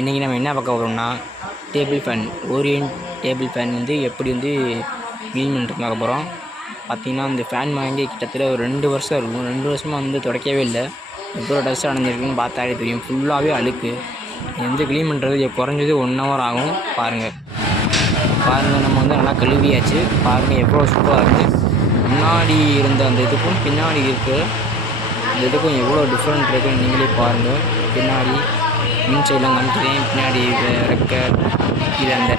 இன்றைக்கி நம்ம என்ன பார்க்க போகிறோம்னா table fan, Orient table fan வந்து எப்படி வந்து க்ளீன் பண்ணுறது பார்க்க போகிறோம். பார்த்திங்கன்னா இந்த ஃபேன் வாங்கி கிட்டத்தட்ட ஒரு 2 வருஷம் இருக்கும். 2 வருஷமாக வந்து துடைக்கவே இல்லை. எவ்வளோ டஸ்ட் அடைஞ்சிருக்குன்னு பார்த்தாலே தெரியும். ஃபுல்லாகவே அழுக்கு. இது வந்து க்ளீன் பண்ணுறது குறைஞ்சது 1 ஹவர் ஆகும். பாருங்கள் நம்ம வந்து நல்லா கழுவியாச்சு. பாருங்கள் எவ்வளோ சூப்பராக இருக்குது. முன்னாடி இருந்த அந்த இதுக்கும் பின்னாடி இருக்கிற இந்த இதுக்கும் எவ்வளோ டிஃப்ரெண்ட் இருக்குன்னு நீங்களே பாருங்கள். பின்னாடி மின் சைடெலாம் காமிக்கிறேன். பின்னாடி ரெக்க இது அந்த